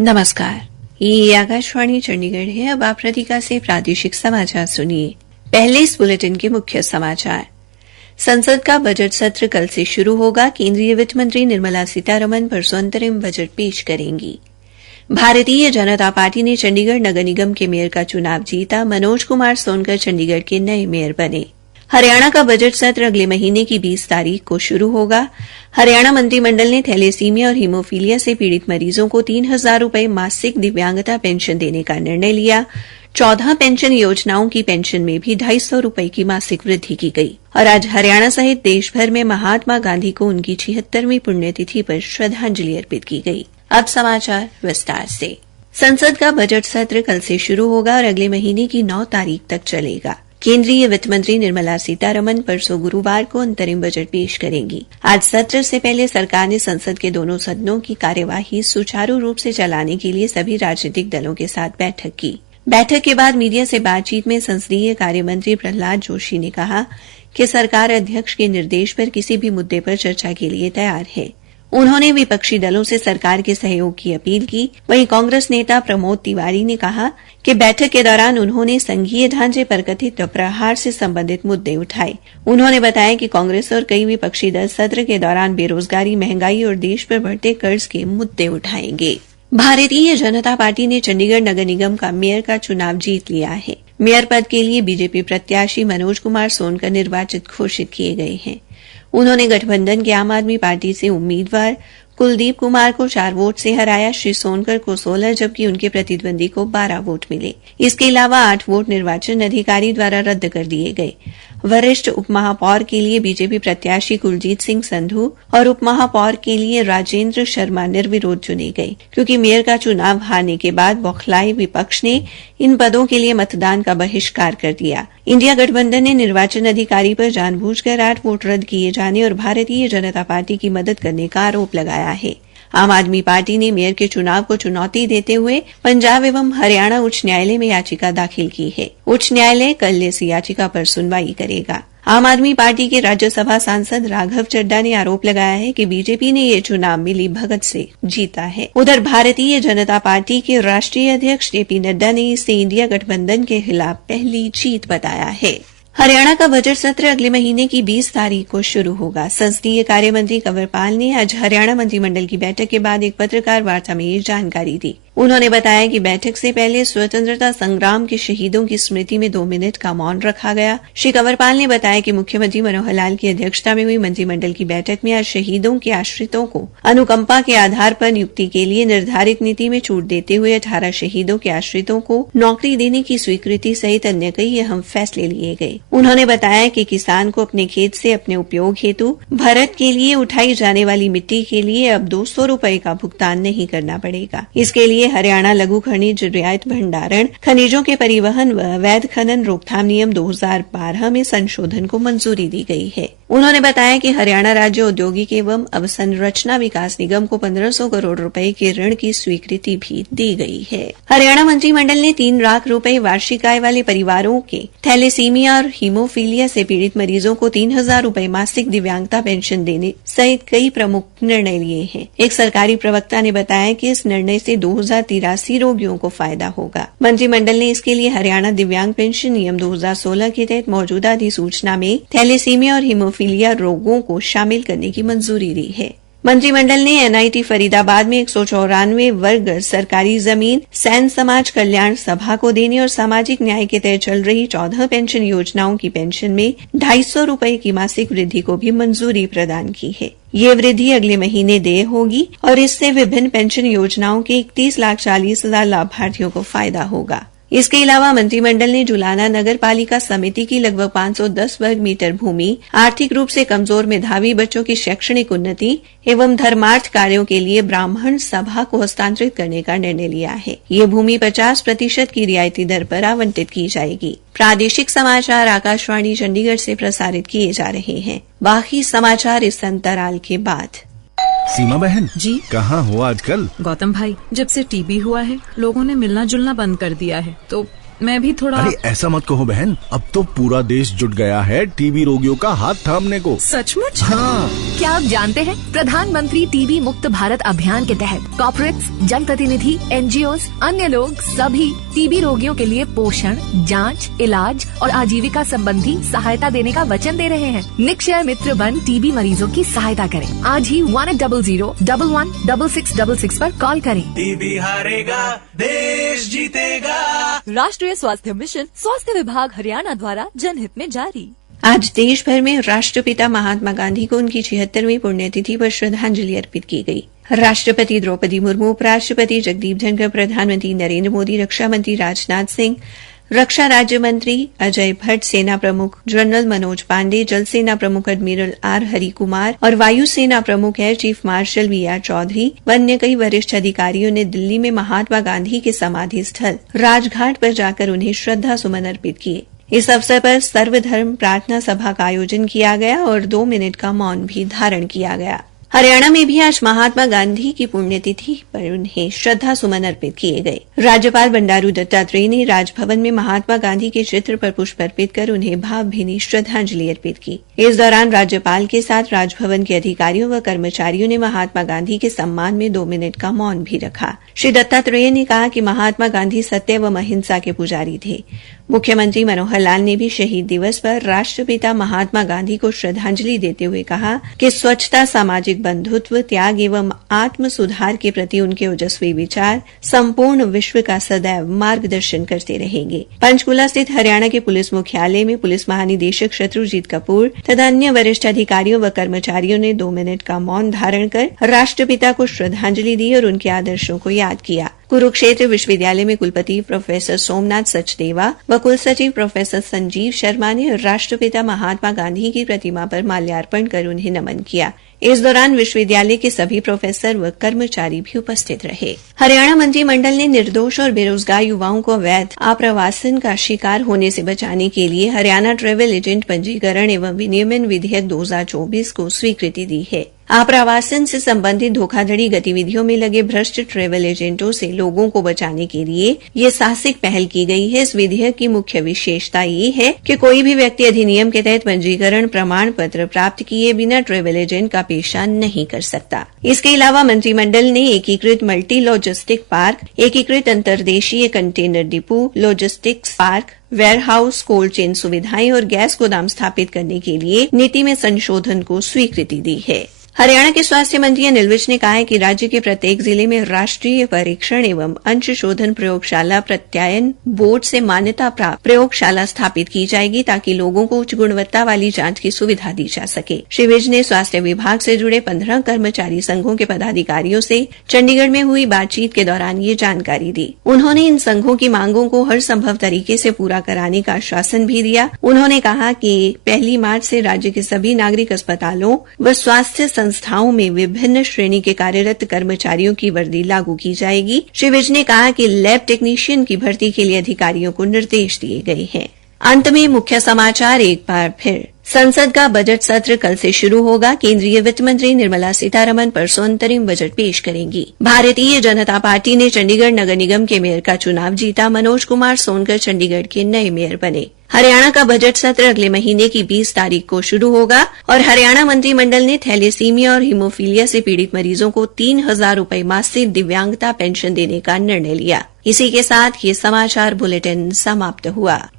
नमस्कार, ये आकाशवाणी चंडीगढ़ है। अब आप रतिका से प्रादेशिक समाचार सुनिए। पहले इस बुलेटिन के मुख्य समाचार। संसद का बजट सत्र कल से शुरू होगा। केंद्रीय वित्त मंत्री निर्मला सीतारमण परसों अंतरिम बजट पेश करेंगी। भारतीय जनता पार्टी ने चंडीगढ़ नगर निगम के मेयर का चुनाव जीता। मनोज कुमार सोनकर चंडीगढ़ के नए मेयर बने। हरियाणा का बजट सत्र अगले महीने की 20 तारीख को शुरू होगा। हरियाणा मंत्रिमंडल ने थैलेसीमिया और हीमोफीलिया से पीड़ित मरीजों को 3,000 रुपए मासिक दिव्यांगता पेंशन देने का निर्णय लिया। 14 पेंशन योजनाओं की पेंशन में भी 250 रुपए की मासिक वृद्धि की गई। और आज हरियाणा सहित देश भर में महात्मा गांधी को उनकी 76वीं पुण्यतिथि पर श्रद्धांजलि अर्पित की गई। अब समाचार विस्तार से। संसद का बजट सत्र कल से शुरू होगा और अगले महीने की 9 तारीख तक चलेगा। केंद्रीय वित्त मंत्री निर्मला सीतारमण परसों गुरुवार को अंतरिम बजट पेश करेंगी। आज सत्र से पहले सरकार ने संसद के दोनों सदनों की कार्यवाही सुचारू रूप से चलाने के लिए सभी राजनीतिक दलों के साथ बैठक की। बैठक के बाद मीडिया से बातचीत में संसदीय कार्य मंत्री प्रहलाद जोशी ने कहा कि सरकार अध्यक्ष के निर्देश पर किसी भी मुद्दे पर चर्चा के लिए तैयार है। उन्होंने विपक्षी दलों से सरकार के सहयोग की अपील की। वहीं कांग्रेस नेता प्रमोद तिवारी ने कहा कि बैठक के दौरान उन्होंने संघीय ढांचे पर कथित प्रहार से संबंधित मुद्दे उठाए। उन्होंने बताया कि कांग्रेस और कई विपक्षी दल सत्र के दौरान बेरोजगारी, महंगाई और देश पर बढ़ते कर्ज के मुद्दे उठाएंगे। भारतीय जनता पार्टी ने चंडीगढ़ नगर निगम का मेयर का चुनाव जीत लिया है। मेयर पद के लिए बीजेपी प्रत्याशी मनोज कुमार सोनकर निर्वाचित घोषित किए गए हैं। उन्होंने गठबंधन के आम आदमी पार्टी से उम्मीदवार कुलदीप कुमार को 4 वोट से हराया। श्री सोनकर को 16 जबकि उनके प्रतिद्वंदी को 12 वोट मिले। इसके अलावा 8 वोट निर्वाचन अधिकारी द्वारा रद्द कर दिए गए। वरिष्ठ उपमहापौर के लिए बीजेपी प्रत्याशी कुलजीत सिंह संधू और उपमहापौर के लिए राजेंद्र शर्मा निर्विरोध चुने गए, क्योंकि मेयर का चुनाव हारने के बाद बौखलाए विपक्ष ने इन पदों के लिए मतदान का बहिष्कार कर दिया। इंडिया गठबंधन ने निर्वाचन अधिकारी पर जानबूझकर 8 वोट रद्द किए जाने और भारतीय जनता पार्टी की मदद करने का आरोप लगाया है। आम आदमी पार्टी ने मेयर के चुनाव को चुनौती देते हुए पंजाब एवं हरियाणा उच्च न्यायालय में याचिका दाखिल की है। उच्च न्यायालय कल इस याचिका पर सुनवाई करेगा। आम आदमी पार्टी के राज्यसभा सांसद राघव चड्डा ने आरोप लगाया है कि बीजेपी ने यह चुनाव मिली भगत से जीता है। उधर भारतीय जनता पार्टी के राष्ट्रीय अध्यक्ष जेपी नड्डा ने इसे इंडिया गठबंधन के खिलाफ पहली जीत बताया है। हरियाणा का बजट सत्र अगले महीने की 20 तारीख को शुरू होगा। संसदीय कार्य मंत्री कंवरपाल ने आज हरियाणा मंत्रिमंडल की बैठक के बाद एक पत्रकार वार्ता में ये जानकारी दी। उन्होंने बताया कि बैठक से पहले स्वतंत्रता संग्राम के शहीदों की स्मृति में 2 मिनट का मौन रखा गया। श्री कंवरपाल ने बताया कि मुख्यमंत्री मनोहर लाल की अध्यक्षता में हुई मंत्रिमंडल की बैठक में आज शहीदों के आश्रितों को अनुकंपा के आधार पर नियुक्ति के लिए निर्धारित नीति में छूट देते हुए 18 शहीदों के आश्रितों को नौकरी देने की स्वीकृति सहित अन्य कई अहम फैसले लिए गए। उन्होंने बताया कि किसान को अपने खेत से अपने उपयोग हेतु भरत के लिए उठाई जाने वाली मिट्टी के लिए अब 200 रुपए का भुगतान नहीं करना पड़ेगा। इसके लिए हरियाणा लघु खनिज रियायत भंडारण, खनिजों के परिवहन व अवैध खनन रोकथाम नियम 2012 में संशोधन को मंजूरी दी गई है। उन्होंने बताया कि हरियाणा राज्य औद्योगिक एवं अवसंरचना विकास निगम को 1500 करोड़ रुपए के ऋण की स्वीकृति भी दी गई है। हरियाणा मंत्रिमंडल ने 3 लाख रुपए वार्षिक आय वाले परिवारों के थैलेसीमिया और हीमोफीलिया से पीड़ित मरीजों को 3,000 रुपए मासिक दिव्यांगता पेंशन देने सहित कई प्रमुख निर्णय लिए हैं। एक सरकारी प्रवक्ता ने बताया कि इस निर्णय से 2083 रोगियों को फायदा होगा। मंत्रिमंडल ने इसके लिए हरियाणा दिव्यांग पेंशन नियम 2016 के तहत मौजूदा अधिसूचना में थैलेसीमिया और हीमोफीलिया रोगों को शामिल करने की मंजूरी दी है। मंत्रिमंडल ने एनआईटी फरीदाबाद में 194 वर्ग सरकारी जमीन सैन समाज कल्याण सभा को देने और सामाजिक न्याय के तहत चल रही 14 पेंशन योजनाओं की पेंशन में 250 रुपए की मासिक वृद्धि को भी मंजूरी प्रदान की है। ये वृद्धि अगले महीने देय होगी और इससे विभिन्न पेंशन योजनाओं के 31,40,000 लाभार्थियों को फायदा होगा। इसके अलावा मंत्रिमंडल ने जुलाना नगर पालिका समिति की लगभग 510 वर्ग मीटर भूमि आर्थिक रूप से कमजोर मेधावी बच्चों की शैक्षणिक उन्नति एवं धर्मार्थ कार्यों के लिए ब्राह्मण सभा को हस्तांतरित करने का निर्णय लिया है। ये भूमि 50% की रियायती दर पर आवंटित की जाएगी। प्रादेशिक समाचार आकाशवाणी चंडीगढ़ से प्रसारित किए जा रहे हैं। बाकी समाचार इस अंतराल के बाद। सीमा बहन जी कहाँ हो आजकल? गौतम भाई, जब से टीबी हुआ है लोगों ने मिलना जुलना बंद कर दिया है, तो मैं भी थोड़ा। अरे ऐसा मत कहो बहन, अब तो पूरा देश जुट गया है टीबी रोगियों का हाथ थामने को। सचमुच? हाँ। क्या आप जानते हैं प्रधानमंत्री टीबी मुक्त भारत अभियान के तहत कॉर्पोरेट्स, जनप्रतिनिधि, एनजीओ, अन्य लोग सभी टीबी रोगियों के लिए पोषण, जांच, इलाज और आजीविका संबंधी सहायता देने का वचन दे रहे हैं। निक्षय मित्र बन टीबी मरीजों की सहायता करें। आज ही 1800-11-6666 पर कॉल करें। टीबी हारेगा, देश जीतेगा। राष्ट्रीय स्वास्थ्य मिशन, स्वास्थ्य विभाग हरियाणा द्वारा जनहित में जारी। आज देश भर में राष्ट्रपिता महात्मा गांधी को उनकी 76वीं पुण्यतिथि पर श्रद्धांजलि अर्पित की गई। राष्ट्रपति द्रौपदी मुर्मू, उपराष्ट्रपति जगदीप धनखड़, प्रधानमंत्री नरेंद्र मोदी, रक्षा मंत्री राजनाथ सिंह, रक्षा राज्य मंत्री अजय भट्ट, सेना प्रमुख जनरल मनोज पांडे, जल सेना प्रमुख एडमिरल आर हरि कुमार और वायु सेना प्रमुख एयर चीफ मार्शल वी.आर. चौधरी व अन्य कई वरिष्ठ अधिकारियों ने दिल्ली में महात्मा गांधी के समाधि स्थल राजघाट पर जाकर उन्हें श्रद्धा सुमन अर्पित किए। इस अवसर पर सर्वधर्म प्रार्थना सभा का आयोजन किया गया और 2 मिनट का मौन भी धारण किया गया। हरियाणा में भी आज महात्मा गांधी की पुण्यतिथि पर उन्हें श्रद्धा सुमन अर्पित किए गए। राज्यपाल बंडारू दत्तात्रेय ने राजभवन में महात्मा गांधी के चित्र पर पुष्प अर्पित कर उन्हें भावभीनी श्रद्धांजलि अर्पित की। इस दौरान राज्यपाल के साथ राजभवन के अधिकारियों व कर्मचारियों ने महात्मा गांधी के सम्मान में 2 मिनट का मौन भी रखा। श्री दत्तात्रेय ने कहा कि महात्मा गांधी सत्य व अहिंसा के पुजारी थे। मुख्यमंत्री मनोहर लाल ने भी शहीद दिवस पर राष्ट्रपिता महात्मा गांधी को श्रद्धांजलि देते हुए कहा कि स्वच्छता, सामाजिक बंधुत्व, त्याग एवं आत्म सुधार के प्रति उनके ओजस्वी विचार संपूर्ण विश्व का सदैव मार्गदर्शन करते रहेंगे। पंचकुला स्थित हरियाणा के पुलिस मुख्यालय में पुलिस महानिदेशक शत्रुजीत कपूर तथा अन्य वरिष्ठ अधिकारियों व कर्मचारियों ने 2 मिनट का मौन धारण कर राष्ट्रपिता को श्रद्धांजलि दी और उनके आदर्शों को याद किया। कुरुक्षेत्र विश्वविद्यालय में कुलपति प्रोफेसर सोमनाथ सचदेवा व कुलसचिव प्रोफेसर संजीव शर्मा ने राष्ट्रपिता महात्मा गांधी की प्रतिमा पर माल्यार्पण कर उन्हें नमन किया। इस दौरान विश्वविद्यालय के सभी प्रोफेसर व कर्मचारी भी उपस्थित रहे। हरियाणा मंत्रिमंडल ने निर्दोष और बेरोजगार युवाओं को अवैध आप्रवासन का शिकार होने से बचाने के लिए हरियाणा ट्रैवल एजेंट पंजीकरण एवं विनियमन विधेयक 2024 को स्वीकृति दी है। आप्रवासन से संबंधित धोखाधड़ी गतिविधियों में लगे भ्रष्ट ट्रैवल एजेंटों से लोगों को बचाने के लिए ये साहसिक पहल की गई है। इस विधेयक की मुख्य विशेषता ये है कि कोई भी व्यक्ति अधिनियम के तहत पंजीकरण प्रमाण पत्र प्राप्त किए बिना ट्रैवल एजेंट का पेशा नहीं कर सकता। इसके अलावा मंत्रिमंडल ने एकीकृत मल्टी लॉजिस्टिक पार्क, एकीकृत अंतर्देशीय container depot, logistics park, warehouse, cold chain सुविधाएं और गैस गोदाम स्थापित करने के लिए नीति में संशोधन को स्वीकृति दी है। हरियाणा के स्वास्थ्य मंत्री अनिल विज ने कहा है कि राज्य के प्रत्येक जिले में राष्ट्रीय परीक्षण एवं अंशशोधन प्रयोगशाला प्रत्यायन बोर्ड से मान्यता प्राप्त प्रयोगशाला स्थापित की जाएगी ताकि लोगों को उच्च गुणवत्ता वाली जांच की सुविधा दी जा सके। श्री विज ने स्वास्थ्य विभाग से जुड़े 15 कर्मचारी संघों के पदाधिकारियों से चंडीगढ़ में हुई बातचीत के दौरान ये जानकारी दी। उन्होंने इन संघों की मांगों को हर संभव तरीके से पूरा कराने का आश्वासन भी दिया। उन्होंने कहा कि 1 मार्च से राज्य के सभी नागरिक अस्पतालों व स्वास्थ्य संस्थाओं में विभिन्न श्रेणी के कार्यरत कर्मचारियों की वर्दी लागू की जाएगी। श्री विज ने कहा कि लैब टेक्नीशियन की भर्ती के लिए अधिकारियों को निर्देश दिए गए हैं। अंत में मुख्य समाचार एक बार फिर। संसद का बजट सत्र कल से शुरू होगा। केंद्रीय वित्त मंत्री निर्मला सीतारमण परसों अंतरिम बजट पेश करेंगी। भारतीय जनता पार्टी ने चंडीगढ़ नगर निगम के मेयर का चुनाव जीता। मनोज कुमार सोनकर चंडीगढ़ के नए मेयर बने। हरियाणा का बजट सत्र अगले महीने की 20 तारीख को शुरू होगा और हरियाणा मंत्रिमंडल ने थैलेसीमिया और हीमोफीलिया से पीड़ित मरीजों को 3,000 रुपए मासिक दिव्यांगता पेंशन देने का निर्णय लिया। इसी के साथ ये समाचार बुलेटिन समाप्त हुआ।